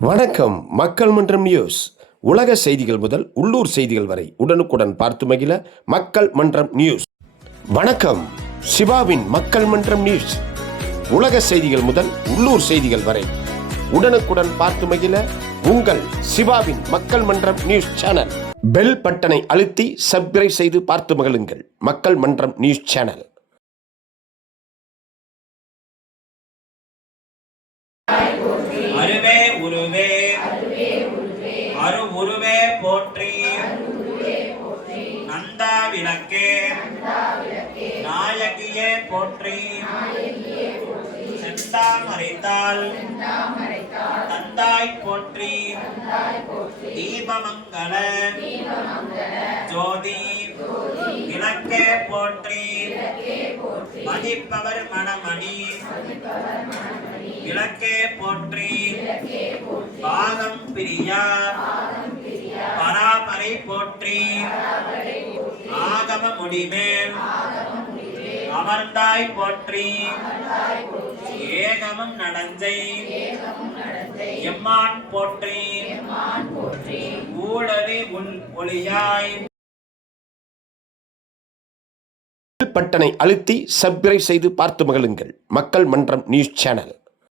வணக்கம். மக்கள் மன்றம் நியூஸ். உலக செய்திகள் முதல் உள்ளூர் செய்திகள் வரை உடனுக்குடன் பார்த்து மகிழ மக்கள் மன்றம் நியூஸ். வணக்கம். சிவாவின் மக்கள் மன்றம் நியூஸ். உலக செய்திகள் முதல் உள்ளூர் செய்திகள் வரை உடனுக்குடன் பார்த்து மகிழ உங்கள் சிவாவின் மக்கள் மன்றம் நியூஸ் சேனல். பெல் பட்டனை அழுத்தி சப்ஸ்கிரைப் செய்து பார்த்து மகிழுங்கள். மக்கள் மன்றம் நியூஸ் சேனல். அருவே உருவே அரு உருவே போற்றி நந்தா விளக்கே நாயகியே போற்றி செந்தா மறைத்தால் தந்தாய் போற்றி தீபமங்கல ஜோதி விளக்கே போற்றி மதிப்பவர் மணமணி விளக்கே போற்றி பாகம் பிரியா பராபரை போற்றி ஆகம முடிமேல் அமர்ந்தாய் போற்றி ஏகமம் நடஞ்சை எம்மான் போற்றி ஊழலி ஒளியாய். பட்டனை அழுத்தி சப்ஸ்கிரைப் செய்து பார்த்து மகிழுங்கள். மக்கள் மன்றம் நியூஸ் சேனல்.